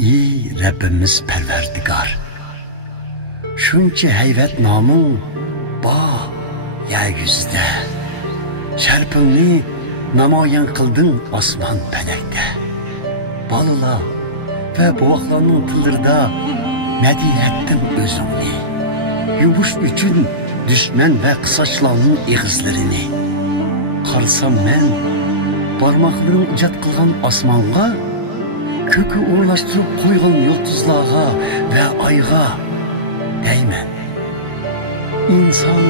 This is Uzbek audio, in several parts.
Ey Rabbimiz Perverdigar, şuncha hayvat noming bor yeryüzida, sharpingni namoyon qilding osmon palakda. Bolalar va buvoqlarning tillarida madinatdin o'zingni, yuvish uchun dushman va qisochlarning eg'izlarini. Qarsam men barmoqlarim ijod qilgan osmonga, kökü uğurlaştırıp koygan yıldızlarga ve ayga deymen. İnsan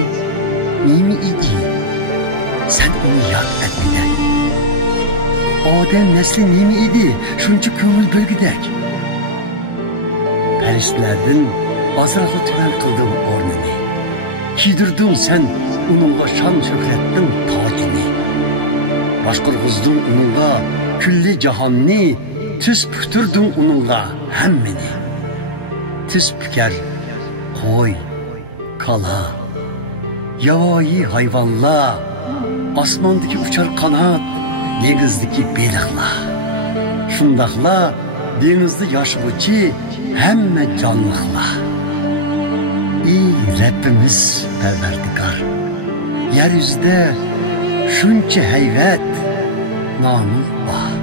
nemi idi? Sen onu yad etmedek. Adem nesli nemi idi? Şunca kömür bölgedek. Perişlerden azralı tümen kıldın ornini. Kiydirdin sen onunla şan şöhrettin tacini. Başkırgızdın onunla külli cahanni. Tüs pütürdün onunla hemmini. Tüs püker, koy, kala, yavai hayvanla, asmandaki uçar kanat, dengizdeki belikla. Şundakla denizde yaşıgıcı hemme canlıkla. Ey Rabbimiz Perverdigar, yeryüzde şunca hayvat namı var.